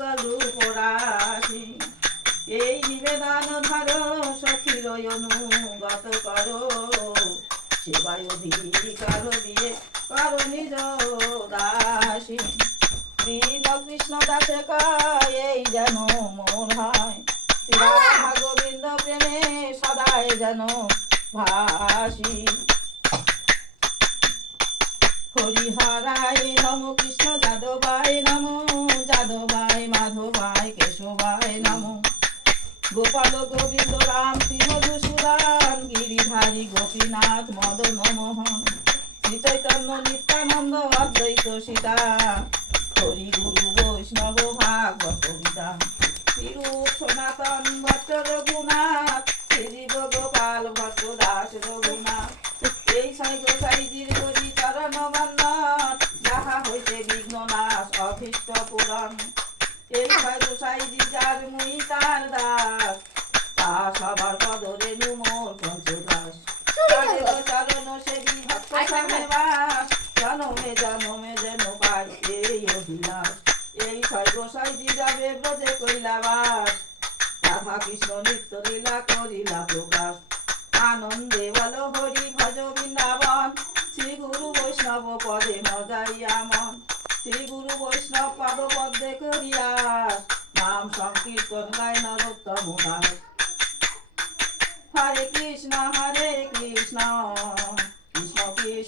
যুগল রূপরাশি এই নিবেদন ধরো সখীর অনুগত করো। সেবায় অধিকার দিয়ে করো নিজ দাসী। দীন কৃষ্ণ দাসে এই যেন মোর হয়। শ্রীরাধা গোবিন্দ প্রেমে সদাই যেন ভাসি। গোপীনাথ মদন মোহন, শ্রী নিত্যানন্দ অদ্বৈত সীতা, হরি গুরু বৈষ্ণব ভাগবত গীতা শ্রীরূপ সনাতন ভট্ট রঘুনাথ, শ্রীজীব গোপাল ভট্ট দাস রঘুনাথ, এই সাই গোসাইজির করি চরণ বন্দন, যাহা হইতে বিঘ্ন নাশ অভীষ্ট পূরণ। এই সাই গোসাইজি যার মুই তার দাস, তা সবার পদরে বাস জনমে জনমে যেন পাই এই অভিলাষ এই গোসাইজি যাবে ব্রজে কৈলাবাস রাধা কৃষ্ণ নিত্য লীলা করিলা প্রকাশ আনন্দে বল হরি ভজ বৃন্দাবন শ্রী গুরু বৈষ্ণব পদে মজাইয়া মন শ্রী গুরু বৈষ্ণব পদ পদে করিয়া নাম সংকীর্তন গায় নরোত্তম দাস হরে কৃষ্ণ হরে কৃষ্ণ।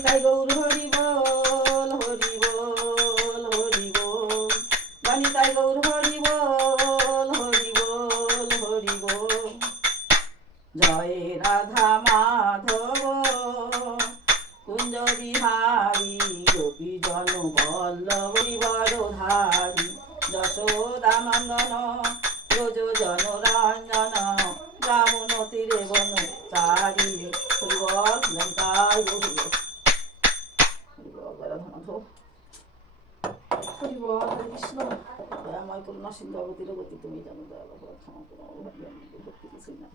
গণিতাই গৌর হরি বল হরি বল হরি বল। গণিতাই গৌর হরি বল হরি বল হরি বল। জয় রাধা মাধব, কুঞ্জ বিহারী, গোপী জন বল্লভী বড়ধারী যশোদা নন্দন, ব্রজ জন রঞ্জন ব্রাহ্মণ তীরে বন চারি। হরিবল হরে কৃষ্ণ দয়াময় করুণা সিন্ধু অবতীর গতি তুমি জানো দয়া ক্ষমা করো ভক্তি কিছুই না